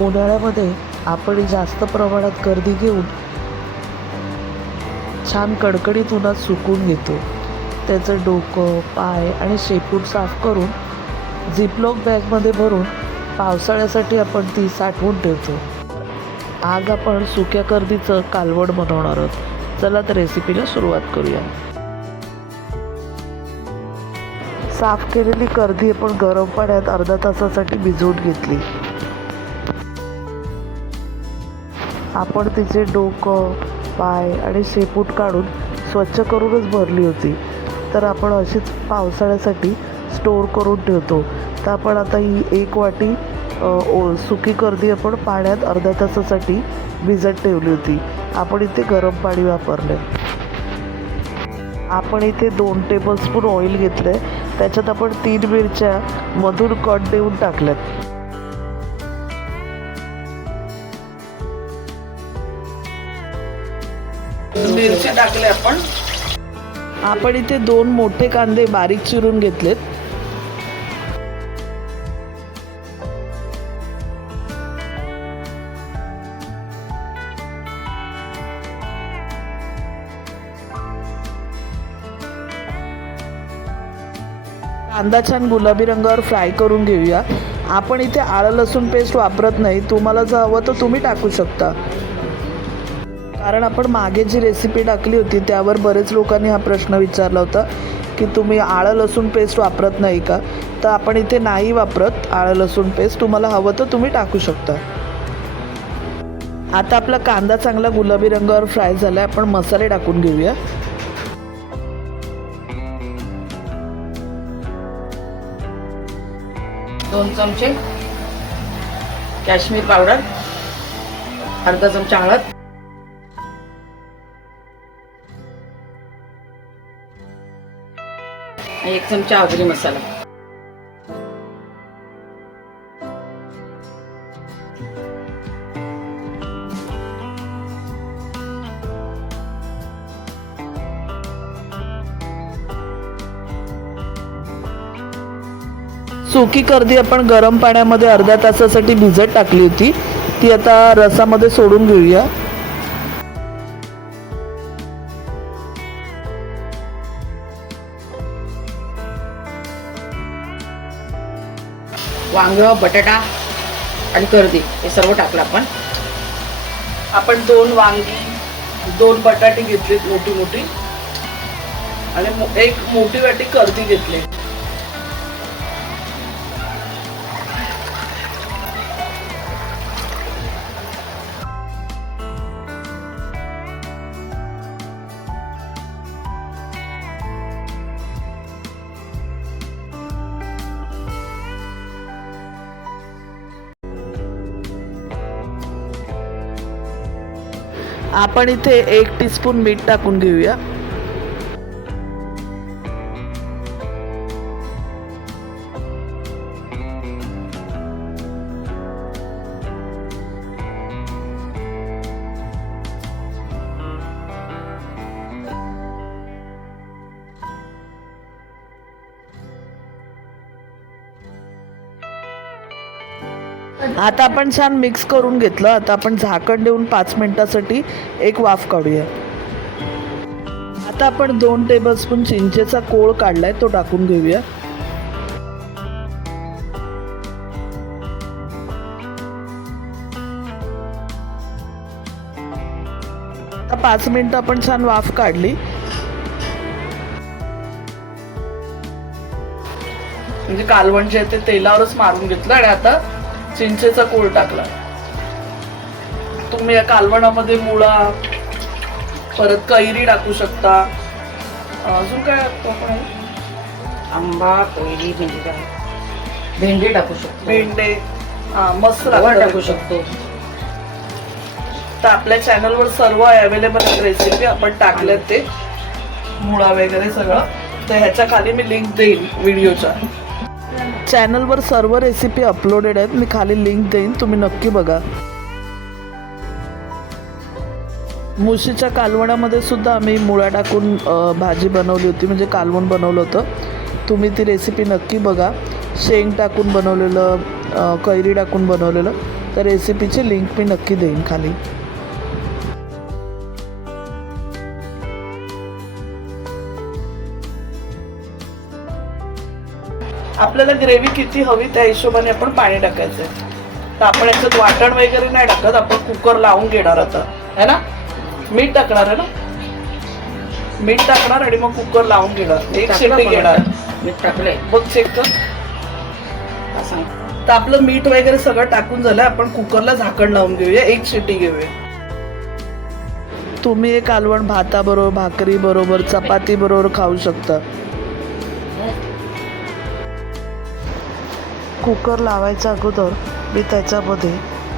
उन्हाळ्यामध्ये आपण जास्त प्रमाणात गर्दी घेऊन छान कडकडीत उन्हात सुकवून घेतो. त्याचं डोकं, पाय आणि शेपूट साफ करून झिपलॉक बॅगमध्ये भरून पावसाळ्यासाठी आपण ती साठवून ठेवतो. आज आपण सुक्या कर्दीचं कालवण बनवणार आहोत. चला तर रेसिपीला सुरुवात करूया. साफ केलेली कर्दी आपण गरम पाण्यात अर्धा तासासाठी भिजवून घेतली. आपण तिचे डोकं, पाय आणि शेपूट काढून स्वच्छ करूनच भरली होती. तर आपण अशीच पावसाळ्यासाठी स्टोअर करून ठेवतो. तर आपण आता ही 1 वाटी सुकी कर्दी आपण पाण्यात अर्ध्या तासासाठी भिजत ठेवली होती. आपण इथे गरम पाणी वापरले. आपण इथे 2 टेबलस्पून ऑइल घेतलं आहे. त्याच्यात आपण 3 मिरच्या मधून कट देऊन टाकल्यात. मिरची टाकले आपण इथे 2 मोठे कांदे बारीक चिरून घेतलेत. कांदा छान गुलाबी रंगावर फ्राय करून घेऊया. आपण इथे आलं लसूण पेस्ट वापरत नाही. तुम्हाला जर हवं तर तुम्ही टाकू शकता. कारण आपण मागे जी रेसिपी टाकली होती त्यावर बरेच लोकांनी हा प्रश्न विचारला होता की तुम्ही आलं लसूण पेस्ट वापरत नाही का. तर आपण इथे नाही वापरत आलं लसूण पेस्ट. तुम्हाला हवं तर तुम्ही टाकू शकता. आता आपला कांदा चांगला गुलाबी रंगावर फ्राय झाला आहे. आपण मसाले टाकून घेऊया. दोन चमचे काश्मीर पावडर, अर्धा चमचा हळद, आणि 1 चमचा आगरी मसाला. सुकी कर्दी आपण गरम पाण्यामध्ये अर्ध्या तासासाठी भिजत टाकली होती. ती आता रसामध्ये सोडून घेऊया. वांग, बटाटा आणि कर्दी हे सर्व टाकलं आपण 2 वांगी, 2 बटाटे घेतलेत मोठी मोठी आणि 1 मोठी वाटी कर्दी घेतली. आपण इथे 1 टीस्पून मीठ टाकून घेऊया. आता आपण छान मिक्स करून घेतलं. आता आपण झाकण देऊन 5 मिनिटासाठी एक वाफ काढूया. आता आपण 2 टेबलस्पून चिंचेचा कोळ काढलाय तो टाकून घेऊया. आता 5 मिनिटं आपण छान वाफ काढली. म्हणजे कालवण जे आहे ते तेलावरच मारून घेतलं आणि आता चिंचेचा कोळ टाकला. तुम्ही या कालवणामध्ये मुळा, परत कैरी टाकू शकता. अजून काय टाकतो आपण? आंबा, कैरी, म्हणजे काय, भेंडी टाकू शकतो. भेंडे मस्त टाकू शकतो. तर आपल्या चॅनलवर सर्व अवेलेबल रेसिपी आपण टाकल्यात, ते मुळा वगैरे सगळं. तर ह्याच्या खाली मी लिंक देईन व्हिडिओच्या. चॅनलवर सर्व रेसिपी अपलोडेड आहेत. मी खाली लिंक देईन, तुम्ही नक्की बघा. मुशीच्या कालवणामध्ये सुद्धा आम्ही मुळा टाकून भाजी बनवली होती, म्हणजे कालवण बनवलं होतं. तुम्ही ती रेसिपी नक्की बघा. शेंग टाकून बनवलेलं, कैरी टाकून बनवलेलं. तर रेसिपीची लिंक मी नक्की देईन खाली. आपल्याला ग्रेव्ही किती हवी त्या हिशोबाने आपण पाणी टाकायचं आहे. तर आपण याच्यात वाटण वगैरे नाही टाकत, आपण कुकर लावून घेणार आता है ना. मीठ टाकणार आहे ना, मीठ टाकणार आणि मग कुकर लावून घेणार, एक शिट्टी घेणार. मीठ टाकले बघ चेक कर. का सांग. तर आपलं मीठ वगैरे सगळं टाकून झालं, आपण कुकरला झाकण लावून घेऊया, एक शिट्टी घेऊया. तुम्ही हे कालवण भाताबरोबर, भाकरी बरोबर, चपाती बरोबर खाऊ शकता. कुकर लावायच्या अगोदर मी त्याच्यामध्ये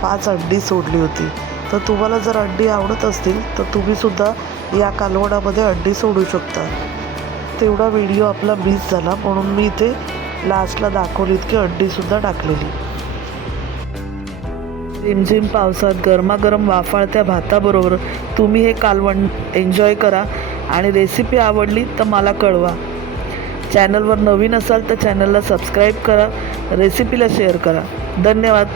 5 अंडी सोडली होती. तर तुम्हाला जर अंडी आवडत असतील तर तुम्हीसुद्धा या कालवणामध्ये अंडी सोडू शकता. तेवढा व्हिडिओ आपला मिस झाला म्हणून मी इथे लास्टला दाखवलीत की अंडीसुद्धा टाकलेली. रिमझिम पावसात गरमागरम वाफाळत्या भाताबरोबर तुम्ही हे कालवण एन्जॉय करा. आणि रेसिपी आवडली तर मला कळवा. चॅनलवर नवीन असाल तर चॅनलला सबस्क्राईब करा, रेसिपीला शेअर करा. धन्यवाद.